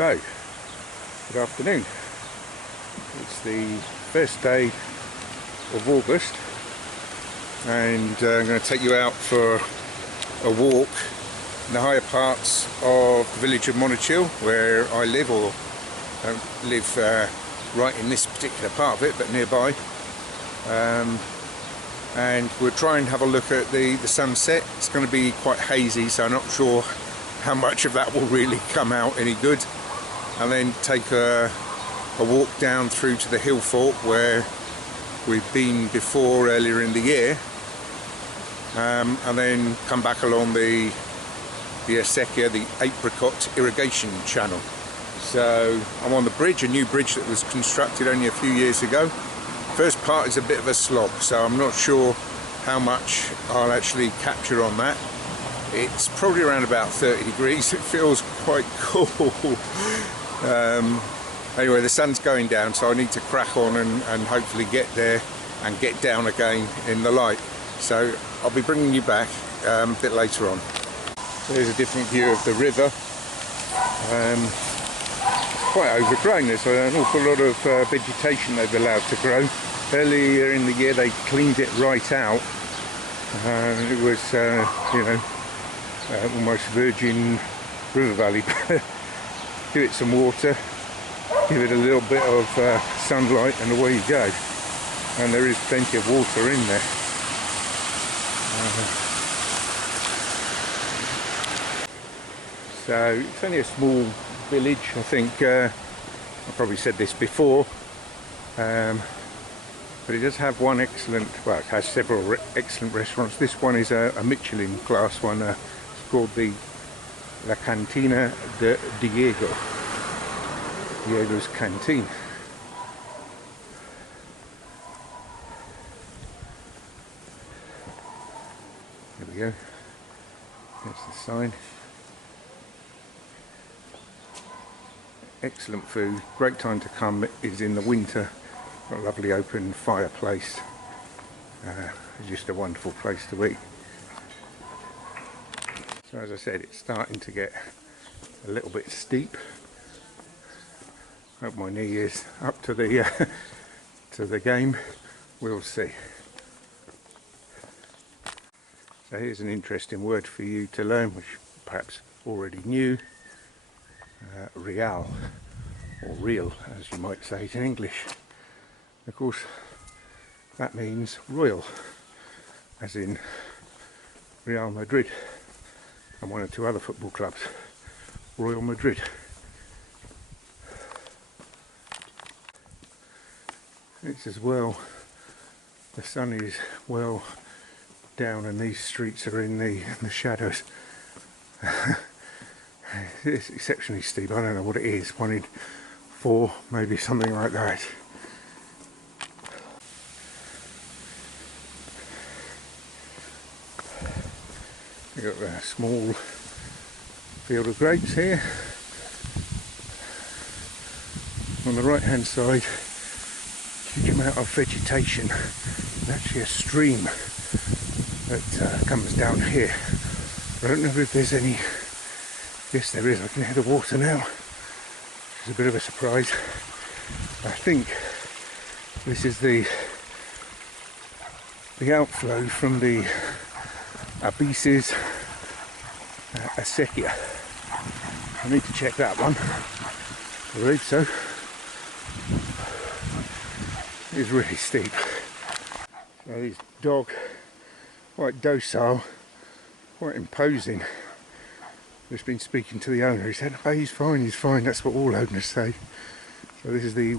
So, good afternoon. It's the first day of August and I'm going to take you out for a walk in the higher parts of the village of Monachil, where I live, or don't live right in this particular part of it, but nearby. And we'll try and have a look at the sunset. It's going to be quite hazy, so I'm not sure how much of that will really come out any good. And then take a walk down through to the Hillfort, where we've been before earlier in the year, and then come back along the Acequia, the Apricot irrigation channel. So I'm on the bridge, a new bridge that was constructed only a few years ago. First part is a bit of a slog, so I'm not sure how much I'll actually capture on that. It's probably around about 30 degrees. It feels quite cool. Anyway, the sun's going down, so I need to crack on and hopefully get there and get down again in the light. So I'll be bringing you back a bit later on. So here's a different view of the river. Quite overgrown. There's an awful lot of vegetation they've allowed to grow. Earlier in the year they cleaned it right out. It was, almost virgin river valley. Give it some water, give it a little bit of sunlight, and away you go. And there is plenty of water in there. So it's only a small village, I think. I probably said this before, but it does have one excellent, well, it has several excellent restaurants. This one is a Michelin class one. It's called the La Cantina de Diego's Canteen. There we go. There's the sign. Excellent food. Great time to come is in the winter. Got a lovely open fireplace. It's just a wonderful place to eat. So as I said, it's starting to get a little bit steep. Hope my knee is up to the to the game. We'll see. So here's an interesting word for you to learn, which perhaps already knew. Real, or real as you might say it in English. Of course that means royal, as in Real Madrid and one or two other football clubs. Royal Madrid. It's as well, the sun is well down and these streets are in the shadows. It's exceptionally steep. I don't know what it is, 1 in 4, maybe something like that. You've got a small field of grapes here. On the right hand side, huge amount of vegetation. There's actually a stream that comes down here. I don't know if there's any. Yes, there is. I can hear the water now. It's a bit of a surprise. I think this is the outflow from the Abysses Acequia. I need to check that one. I believe so. It's really steep. So this dog, quite docile, quite imposing. Just been speaking to the owner. He said, "Oh, he's fine, he's fine." That's what all owners say. So this is the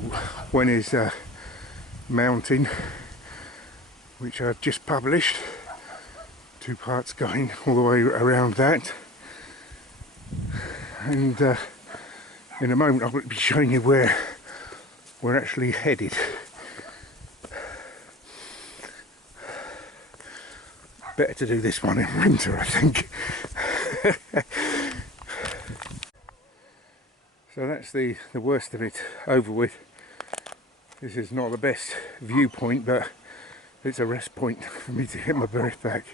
Buenos Mountain, which I've just published. 2 parts going all the way around that. And in a moment I'm going to be showing you where we're actually headed. Better to do this one in winter, I think. So that's the worst of it over with. This is not the best viewpoint, but it's a rest point for me to get my breath back.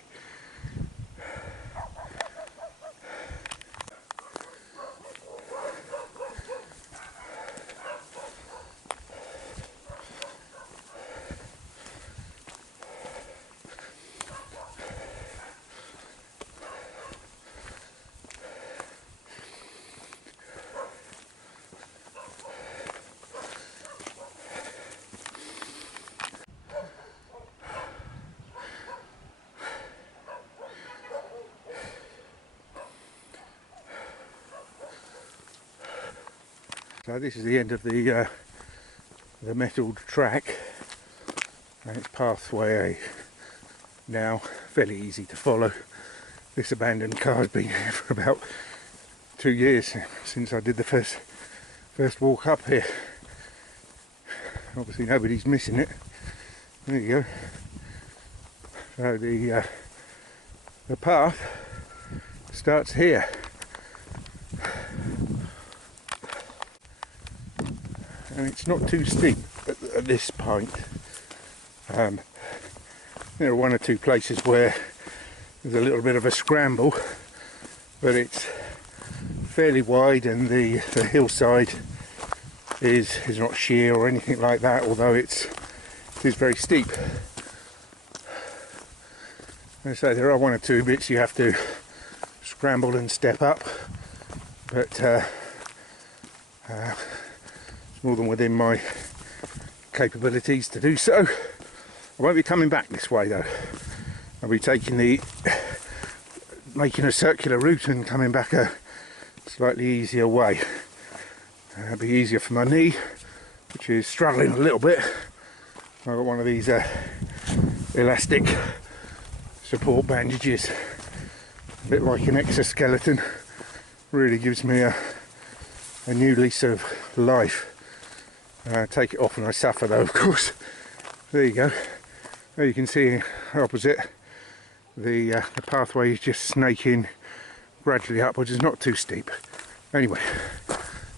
So this is the end of the metalled track, and its pathway now fairly easy to follow. This abandoned car has been here for about 2 years since I did the first walk up here. Obviously nobody's missing it. There you go. So the path starts here. And it's not too steep at this point. There are one or two places where there's a little bit of a scramble, but it's fairly wide, and the hillside is not sheer or anything like that, although it is very steep. And so there are one or two bits you have to scramble and step up, but it's more than within my capabilities to do so. I won't be coming back this way though. I'll be making a circular route and coming back a slightly easier way. It'll be easier for my knee, which is struggling a little bit. I've got one of these elastic support bandages, a bit like an exoskeleton. Really gives me a new lease of life. Take it off and I suffer though, of course. There you go. There you can see opposite the pathway is just snaking gradually upwards. It's not too steep. Anyway,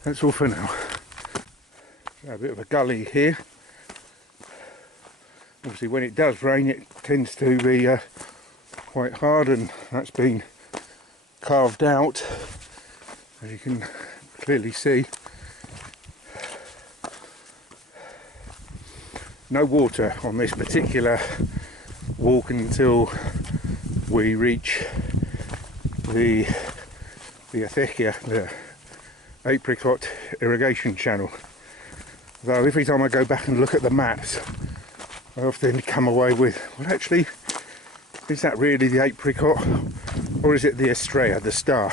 that's all for now. So a bit of a gully here. Obviously when it does rain it tends to be quite hard, and that's been carved out, as you can clearly see. No water on this particular walk until we reach the acequia, the apricot irrigation channel. Though every time I go back and look at the maps, I often come away with, well actually, is that really the apricot or is it the estrella, the star?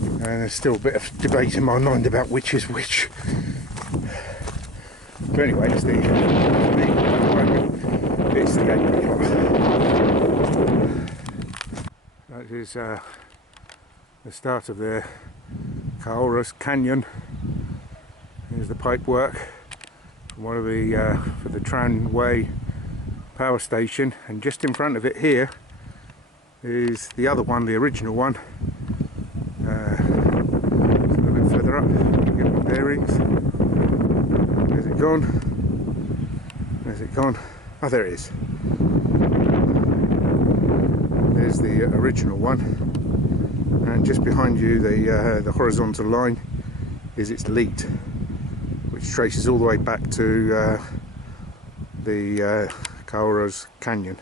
And there's still a bit of debate in my mind about which is which. But anyway, it's the apricot. That is the start of the Caoras Canyon. Here's the pipe work from one of the for the tramway power station, and just in front of it here is the other one, the original one. A little bit further up, get my bearings. Where's it gone? Where's it gone? Oh, there it is. There's the original one, and just behind you, the horizontal line is its lead, which traces all the way back to the Caoras Canyon,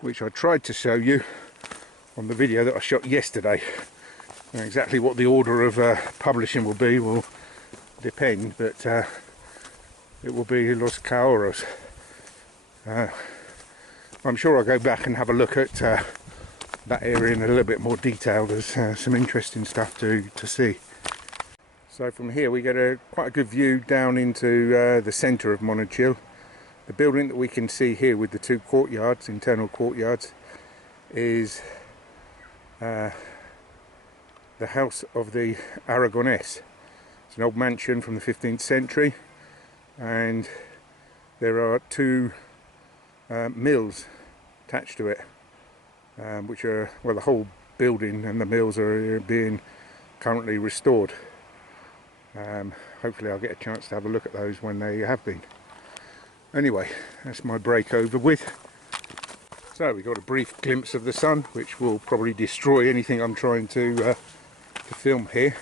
which I tried to show you on the video that I shot yesterday. And exactly what the order of publishing will be will depend, but it will be Los Caoras. I'm sure I'll go back and have a look at that area in a little bit more detail. There's some interesting stuff to see. So from here we get quite a good view down into the centre of Monachil. The building that we can see here with the two courtyards, internal courtyards, is the house of the Aragonese. It's an old mansion from the 15th century, and there are two mills attached to it, which are, well, the whole building and the mills are being currently restored. Hopefully I'll get a chance to have a look at those when they have been. Anyway, that's my break over with. So we got a brief glimpse of the sun, which will probably destroy anything I'm trying to film here,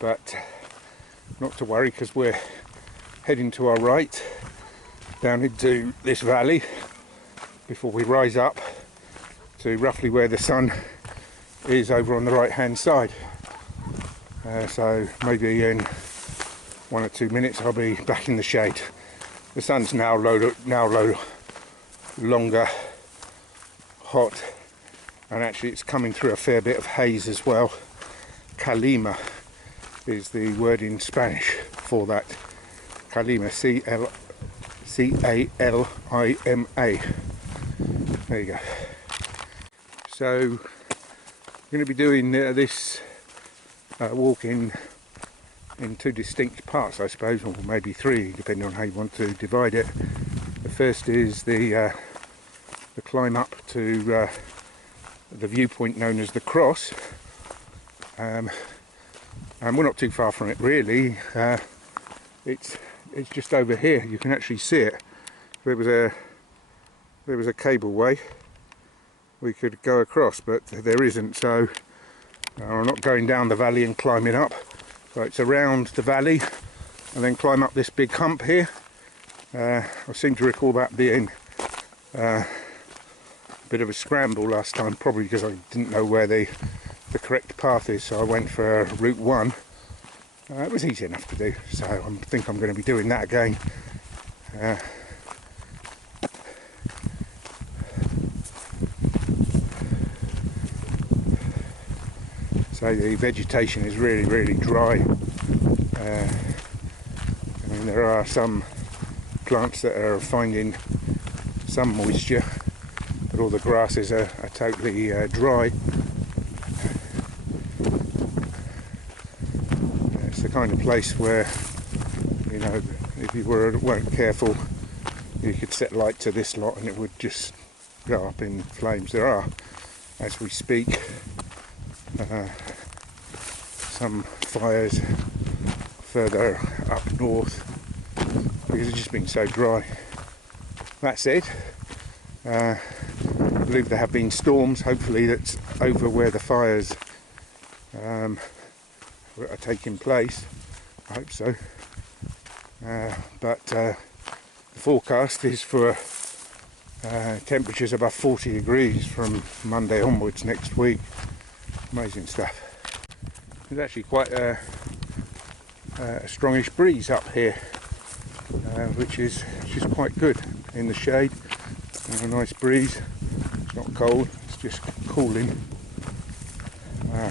but not to worry, because we're heading to our right down into this valley before we rise up to roughly where the sun is over on the right hand side. So maybe in 1 or 2 minutes I'll be back in the shade. The sun's now longer, hot, and actually it's coming through a fair bit of haze as well. Calima is the word in Spanish for that. Calima, C-A-L-I-M-A. There you go. So I'm going to be doing this walk in two distinct parts, I suppose, or maybe three, depending on how you want to divide it. The first is the climb up to the viewpoint known as the Cross, and we're not too far from it really. It's just over here. You can actually see it. There was a cableway we could go across, but there isn't, so I'm not going down the valley and climbing up. So it's around the valley and then climb up this big hump here. I seem to recall that being a bit of a scramble last time, probably because I didn't know where the correct path is, so I went for route 1. It was easy enough to do, so I think I'm going to be doing that again. So the vegetation is really dry. I mean, there are some plants that are finding some moisture, but all the grasses are totally dry. It's the kind of place where, you know, if you weren't careful, you could set light to this lot and it would just go up in flames. There are, as we speak, some fires further up north because it's just been so dry. That said, I believe there have been storms. Hopefully that's over where the fires are taking place. I hope so. But the forecast is for temperatures above 40 degrees from Monday onwards next week. Amazing stuff. There's actually quite a strongish breeze up here, which is quite good in the shade. A nice breeze. It's not cold, it's just cooling.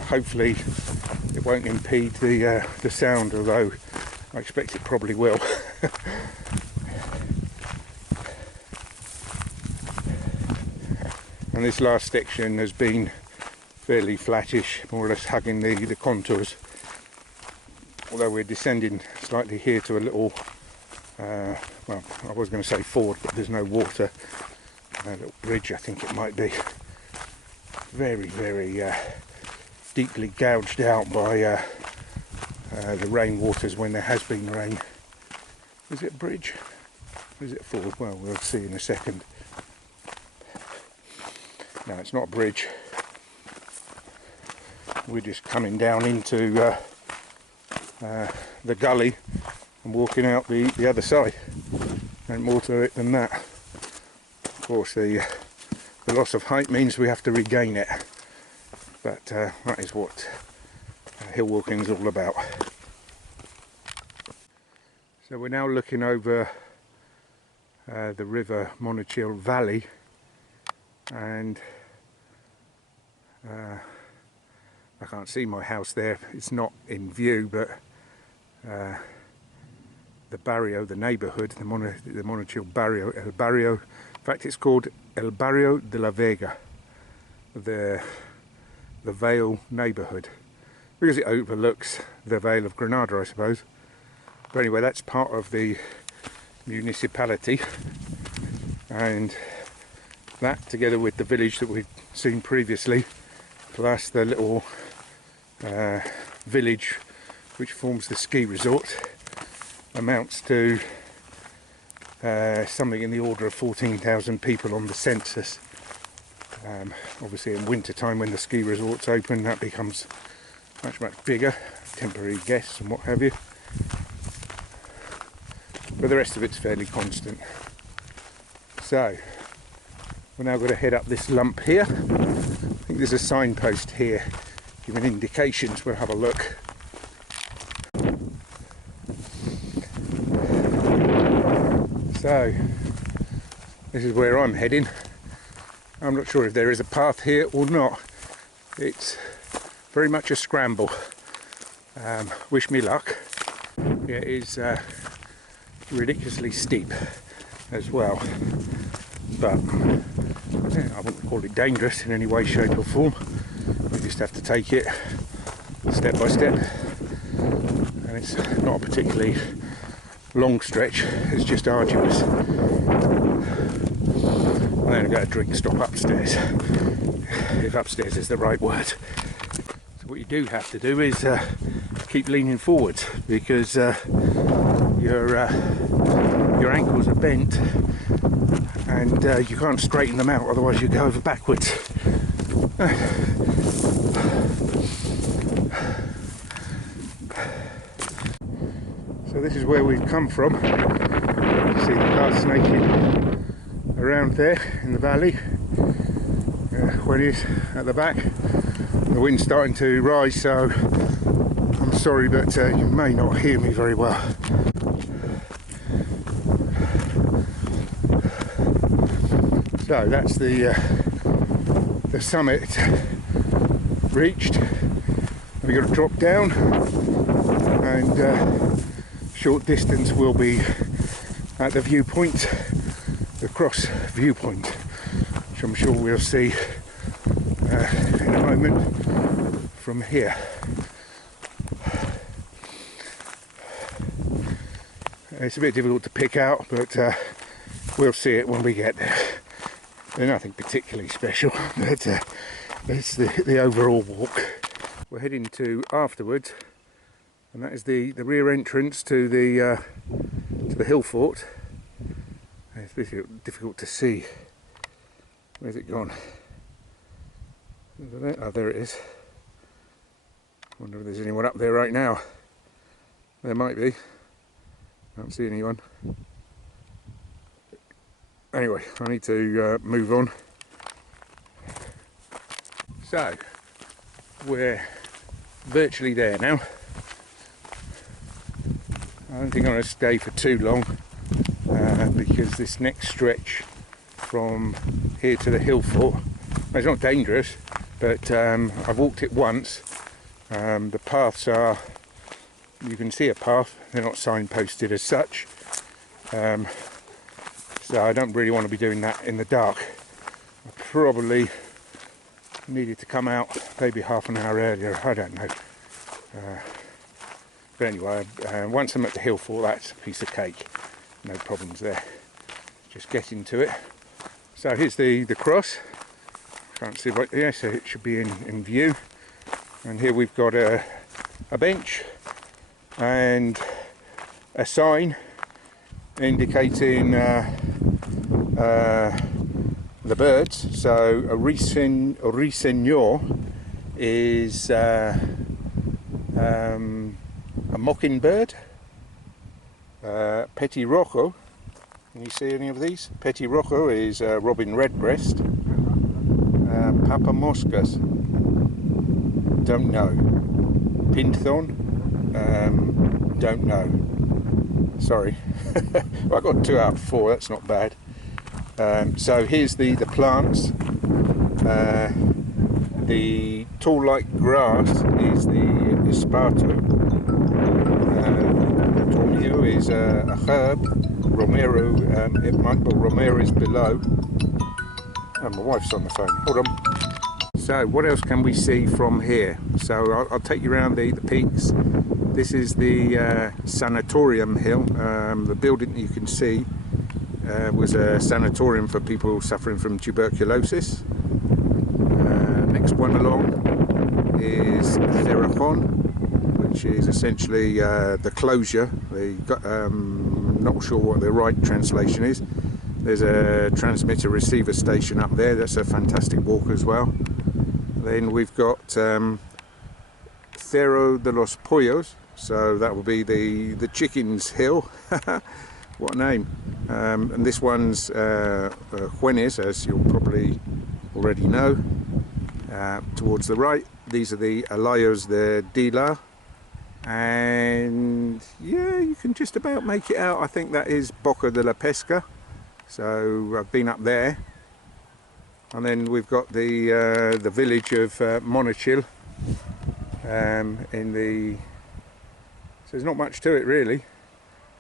Hopefully it won't impede the sound, although I expect it probably will. And this last section has been fairly flattish, more or less hugging the contours. Although we're descending slightly here to a little, well, I was going to say ford, but there's no water. A little bridge, I think it might be. Very deeply gouged out by the rain waters when there has been rain. Is it a bridge? Or is it a ford? Well, we'll see in a second. No, it's not a bridge. We're just coming down into the gully and walking out the other side. No more to it than that. Of course, the loss of height means we have to regain it, but that is what hill walking is all about. So we're now looking over the river Monachil Valley, and I can't see my house there, it's not in view, but the barrio, the neighbourhood, the Monachil barrio, El Barrio, in fact it's called El Barrio de la Vega, the Vale neighbourhood, because it overlooks the Vale of Granada, I suppose. But anyway, that's part of the municipality, and that, together with the village that we've seen previously, plus the little village which forms the ski resort, amounts to something in the order of 14,000 people on the census. Obviously in winter time, when the ski resorts open, that becomes much bigger, temporary guests and what have you, but the rest of it's fairly constant. So we're now going to head up this lump here. I think there's a signpost here giving indications. We'll have a look. So this is where I'm heading. I'm not sure if there is a path here or not. It's very much a scramble. Wish me luck. Yeah, it is ridiculously steep as well, but yeah, I wouldn't call it dangerous in any way, shape or form. You just have to take it step by step, and it's not a particularly long stretch, it's just arduous. And then I've got a drink stop upstairs, if upstairs is the right word. So what you do have to do is keep leaning forwards, because your ankles are bent and you can't straighten them out, otherwise you go over backwards. So this is where we've come from. You see the path snaking around there in the valley. When it's at the back, the wind's starting to rise, so I'm sorry, but you may not hear me very well. So that's the summit reached. We've got to drop down, and short distance will be at the viewpoint, the cross viewpoint, which I'm sure we'll see in a moment from here. It's a bit difficult to pick out, but we'll see it when we get there. There's nothing particularly special, but it's the overall walk. We're heading to afterwards, and that is the rear entrance to the Hillfort. It's a bit difficult to see. Where's it gone? Oh, there it is. Wonder if there's anyone up there right now. There might be. I don't see anyone. Anyway, I need to move on. So, we're virtually there now. I don't think I'm going to stay for too long, because this next stretch from here to the Hillfort, it's not dangerous, but I've walked it once. The paths are, you can see a path, they're not signposted as such, so I don't really want to be doing that in the dark. I probably needed to come out maybe half an hour earlier, I don't know. But anyway, once I'm at the Hillfort, that's a piece of cake, no problems there. Just get into it. So here's the cross. Can't see right there, so it should be in view. And here we've got a bench and a sign indicating the birds. So a ruiseñor is a mockingbird. Petit rojo, can you see any of these? Petit rojo is robin redbreast. Papa moscas, don't know. Pinthorn, don't know. Sorry. Well, I got 2 out of 4, that's not bad. So here's the plants. The tall light grass is the esparto. Tornillo is a herb. Romero, it might be Romero is below. Oh, my wife's on the phone. Hold on. So what else can we see from here? So I'll take you around the peaks. This is the sanatorium hill. The building that you can see was a sanatorium for people suffering from tuberculosis. Next one along is Cerrejón, which is essentially the closure. Not sure what the right translation is. There's a transmitter receiver station up there. That's a fantastic walk as well. Then we've got Cerro de los Pollos, so that will be the Chickens Hill. What a name. And this one's Juenes, as you'll probably already know. Towards the right, these are the Alayos de Dila. And yeah, you can just about make it out. I think that is Boca de la Pesca. So I've been up there. And then we've got the village of Monachil in the there's not much to it really.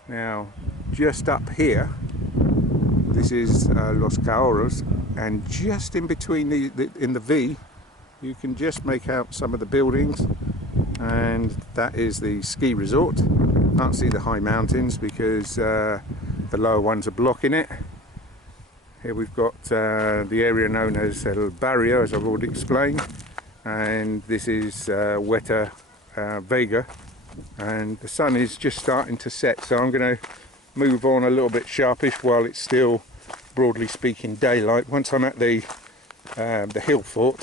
Now, just up here, this is Los Caorros, and just in between in the V, you can just make out some of the buildings, and that is the ski resort. Can't see the high mountains because the lower ones are blocking it. Here we've got the area known as El Barrio, as I've already explained, and this is Huerta Vega, and the sun is just starting to set, so I'm going to move on a little bit sharpish while it's still, broadly speaking, daylight. Once I'm at the Hillfort,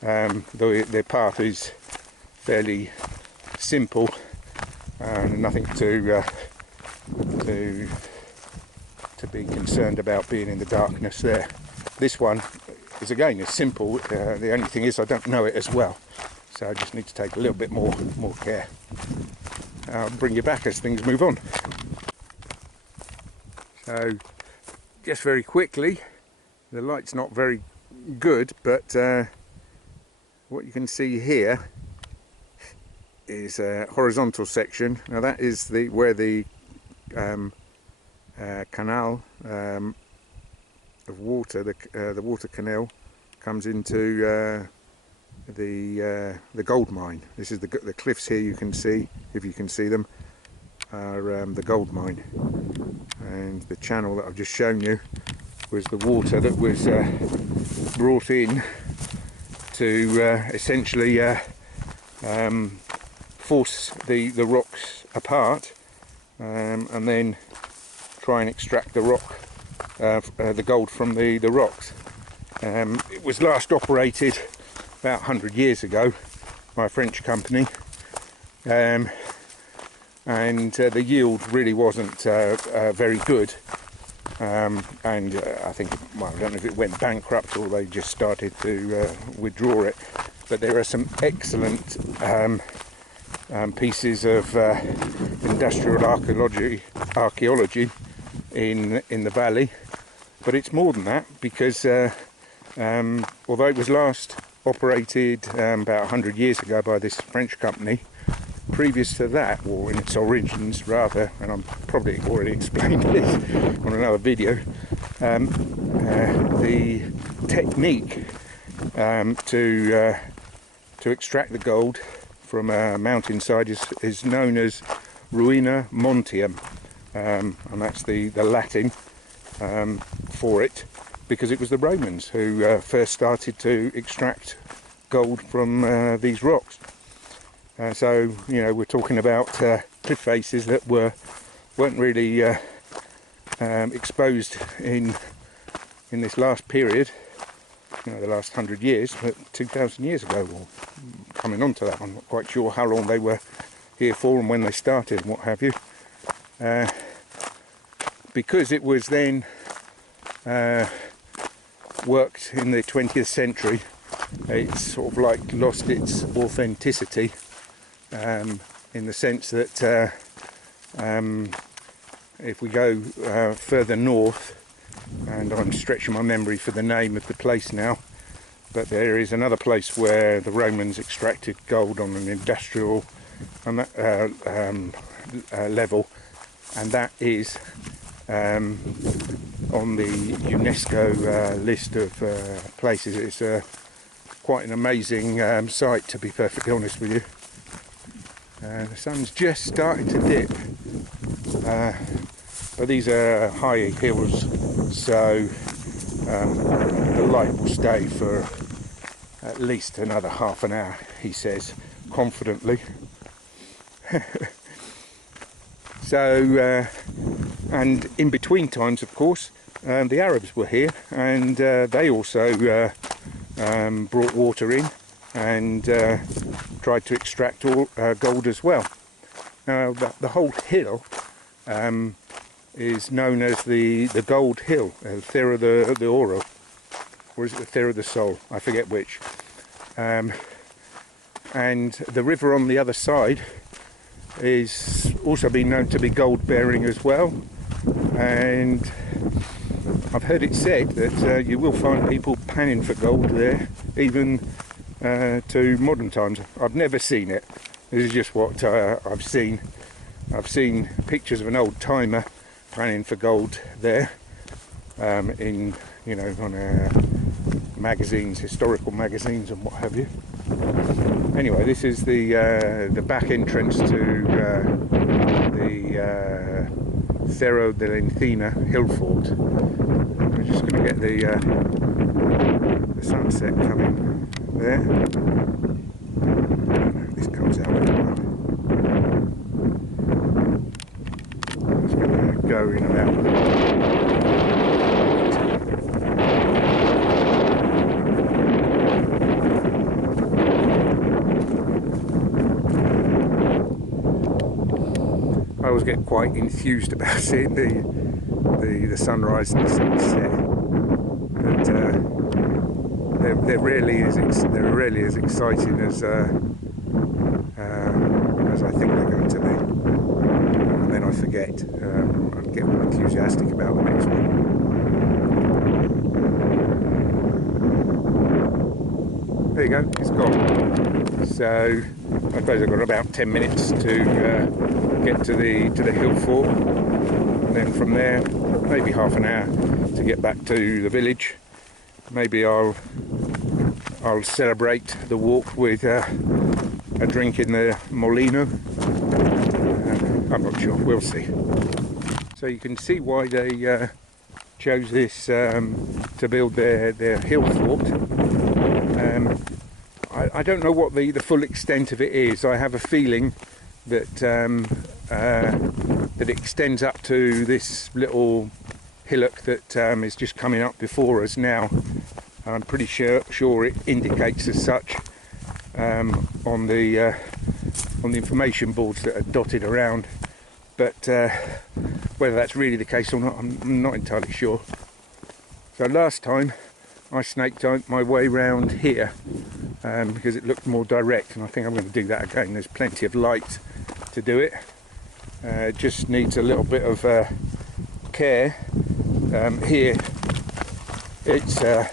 the path is fairly simple and nothing to be concerned about being in the darkness there. This one is again as simple. The only thing is I don't know it as well, so I just need to take a little bit more care. I'll bring you back as things move on. So just very quickly, the light's not very good, but what you can see here is a horizontal section. Now that is where the canal of water, the water canal, comes into the gold mine. This is the cliffs here. You can see, if you can see them, are the gold mine, and the channel that I've just shown you was the water that was brought in to essentially force the rocks apart, and then try and extract the rock, the gold from the rocks. It was last operated about 100 years ago by a French company, and the yield really wasn't very good, and I think, well, I don't know if it went bankrupt or they just started to withdraw it, but there are some excellent pieces of industrial archaeology in the valley. But it's more than that, because although it was last operated about 100 years ago by this French company, previous to that, or in its origins rather, and I'm probably already explained this on another video, the technique to extract the gold from a mountainside is known as ruina montium, and that's the Latin for it, because it was the Romans who first started to extract gold from these rocks. So, you know, we're talking about cliff faces that weren't really exposed in this last period, you know, the last 100 years, but 2,000 years ago, or coming on to that. I'm not quite sure how long they were here for and when they started and what have you. Because it was then worked in the 20th century, it's sort of like lost its authenticity, in the sense that if we go further north, and I'm stretching my memory for the name of the place now, but there is another place where the Romans extracted gold on an industrial level, and that is on the UNESCO list of places. It's quite an amazing sight, to be perfectly honest with you. The sun's just starting to dip, but these are high hills, so the light will stay for at least another half an hour, he says confidently. So, and in between times, of course, the Arabs were here, and they also brought water in and tried to extract gold as well. Now, the whole hill is known as the Gold Hill, Terra de Oro, or is it the Terra de Sol? I forget which. And the river on the other side is also been known to be gold bearing as well, and I've heard it said that you will find people panning for gold there, even to modern times. I've never seen it, This is just what I've seen. I've seen pictures of an old timer panning for gold there, in, you know, on magazines, historical magazines and what have you. Anyway, this is the back entrance to the Cerro de la Encina Hillfort. We're just going to get the sunset coming there. This comes out. It's going to go in about. I always get quite enthused about seeing the sunrise and the sunset, but they're rarely as exciting as I think they're going to be, and then I forget and get more enthusiastic about the next one. There you go, it's gone. So I suppose I've got about 10 minutes to get to the hill fort, and then from there maybe half an hour to get back to the village. Maybe I'll celebrate the walk with a drink in the Molino. I'm not sure, we'll see. So you can see why they chose this to build their hill fort. I don't know what the full extent of it is. I have a feeling that that it extends up to this little hillock that is just coming up before us now. I'm pretty sure it indicates as such on the information boards that are dotted around, but whether that's really the case or not, I'm not entirely sure. So last time I snaked my way round here because it looked more direct, and I think I'm going to do that again. There's plenty of light to do it. It just needs a little bit of care. Here it's a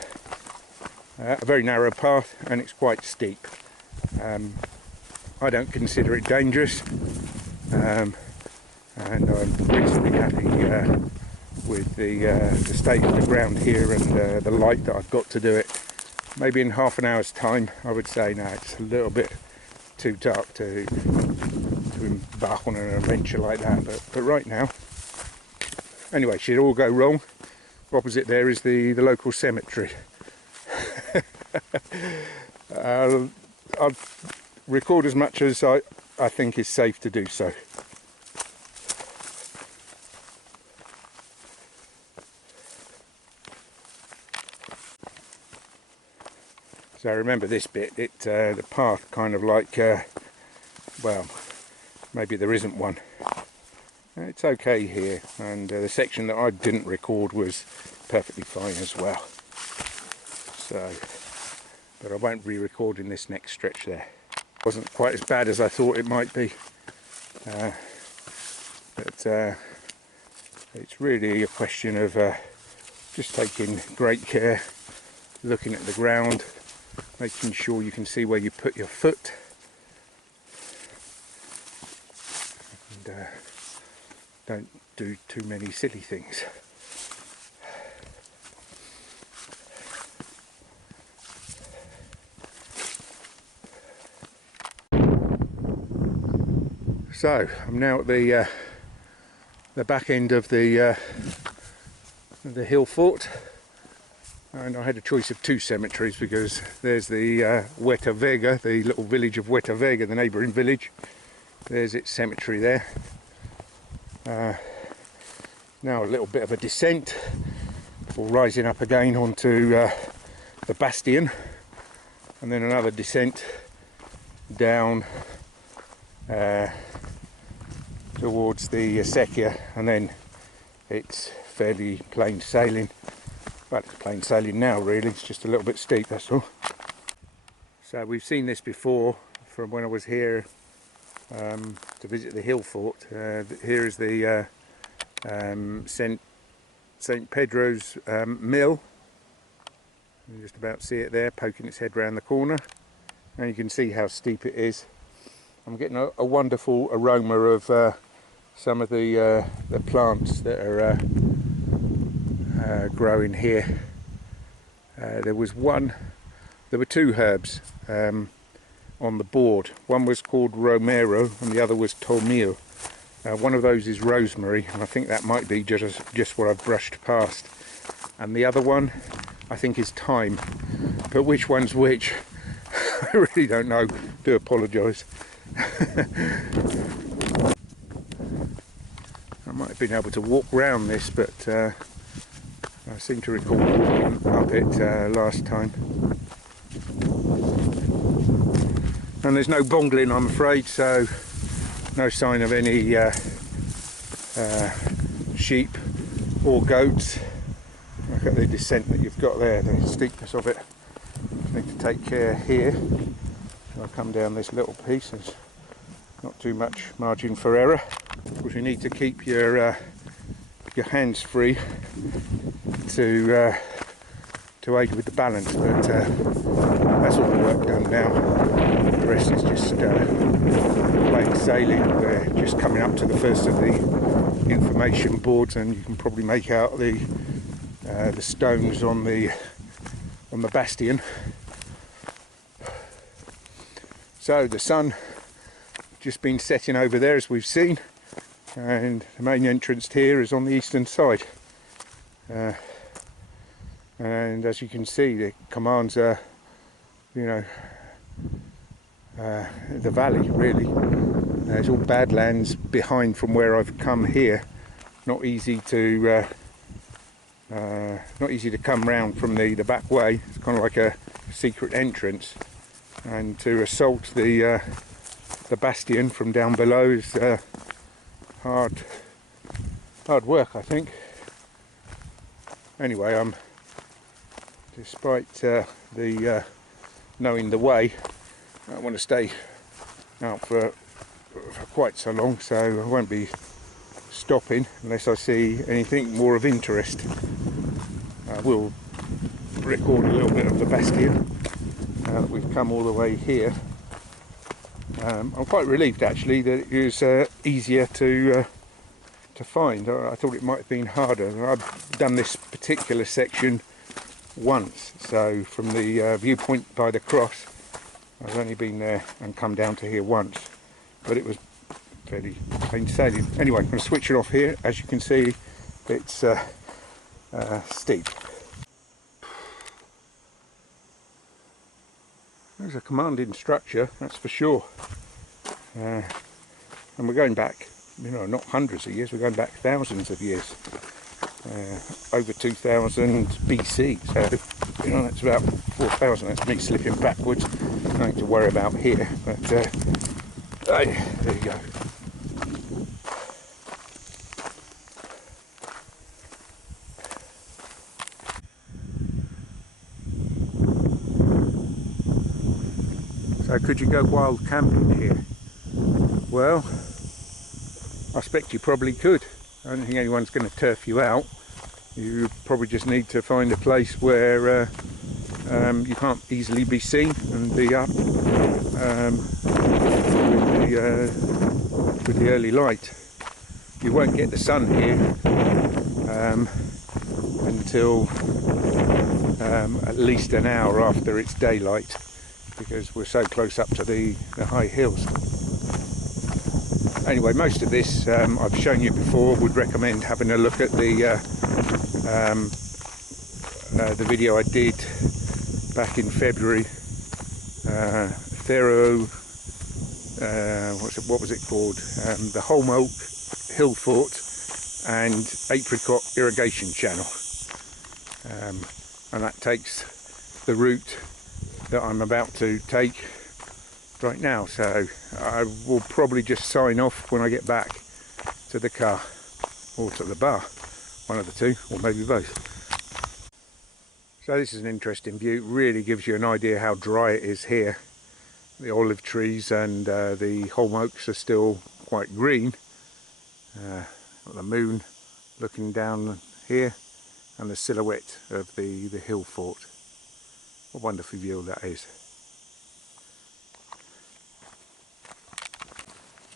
very narrow path and it's quite steep. I don't consider it dangerous, and I'm reasonably happy with the state of the ground here and the light that I've got to do it. Maybe in half an hour's time I would say no, it's a little bit too dark to embark on an adventure like that, but right now, anyway, should it all go wrong, opposite there is the local cemetery. I'll record as much as I think is safe to do so. So remember this bit, the path kind of like, well, maybe there isn't one. It's okay here, and the section that I didn't record was perfectly fine as well. So, but I won't be recording this next stretch there. It wasn't quite as bad as I thought it might be, but it's really a question of just taking great care, looking at the ground, making sure you can see where you put your foot, and don't do too many silly things. So I'm now at the back end of the hill fort, and I had a choice of two cemeteries because there's the Huerta Vega, the little village of Huerta Vega, the neighbouring village. There's its cemetery there. Now a little bit of a descent before rising up again onto the bastion, and then another descent down towards the acequia, and then it's fairly plain sailing. Well, it's plain sailing now really, it's just a little bit steep, that's all. So we've seen this before from when I was here to visit the hill fort. Here is the St. Pedro's mill. You can just about see it there, poking its head round the corner, and you can see how steep it is. I'm getting a wonderful aroma of some of the plants that are growing here. There were two herbs on the board. One was called Romero and the other was Tomillo. One of those is rosemary, and I think that might be just what I've brushed past. And the other one, I think, is thyme. But which one's which, I really don't know. Do apologise. I might have been able to walk round this, but I seem to recall walking up it last time. And there's no bongling, I'm afraid, so no sign of any sheep or goats. Look at the descent that you've got there, the steepness of it. Need to take care here. I'll come down this little piece. There's not too much margin for error. Of course, you need to keep your hands free to aid with the balance, but that's all the work done now. The rest is just plain sailing. We're just coming up to the first of the information boards, and you can probably make out the stones on the bastion. So the sun just been setting over there, as we've seen, and the main entrance here is on the eastern side. And as you can see, the commands are, the valley really. There's all badlands behind from where I've come here. Not easy to come round from the back way. It's kind of like a secret entrance, and to assault the bastion from down below is hard work, I think. Anyway, despite knowing the way, I want to stay out for quite so long, so I won't be stopping unless I see anything more of interest. I will record a little bit of the bastion now that we've come all the way here. I'm quite relieved actually that it was easier to find. I thought it might have been harder. I've done this particular section once, so from the viewpoint by the cross, I've only been there and come down to here once, but it was fairly plain sailing. Anyway, I'm going to switch it off here. As you can see, it's steep. There's a commanding structure, that's for sure. And we're going back, not hundreds of years, we're going back thousands of years. Over 2000 BC, so that's about 4000. That's me slipping backwards. Nothing to worry about here, but there you go. So could you go wild camping here? Well, I expect you probably could. I don't think anyone's going to turf you out. You probably just need to find a place where you can't easily be seen and be up with the early light. You won't get the sun here until at least an hour after it's daylight, because we're so close up to the high hills. Anyway, most of this I've shown you before. Would recommend having a look at the video I did back in February. What was it called? The Holm Oak Hillfort and Apricot Irrigation Channel, and that takes the route that I'm about to take right now. So I will probably just sign off when I get back to the car or to the bar, one of the two, or maybe both. So this is an interesting view. It really gives you an idea how dry it is here. The olive trees and the holm oaks are still quite green. Got the moon looking down here and the silhouette of the hill fort. What a wonderful view that is.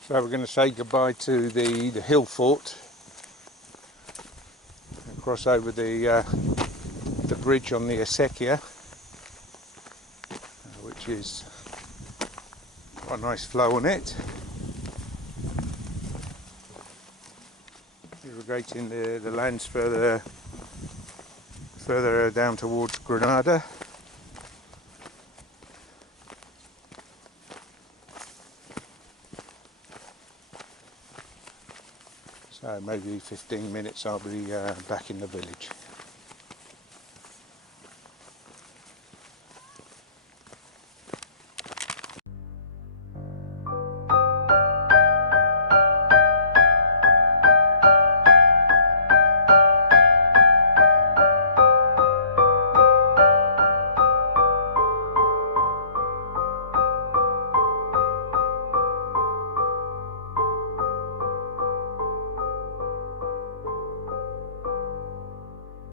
So we're going to say goodbye to the Hillfort and cross over the bridge on the Acequia, which is quite a nice flow on it, irrigating the lands further down towards Granada. So maybe 15 minutes I'll be back in the village.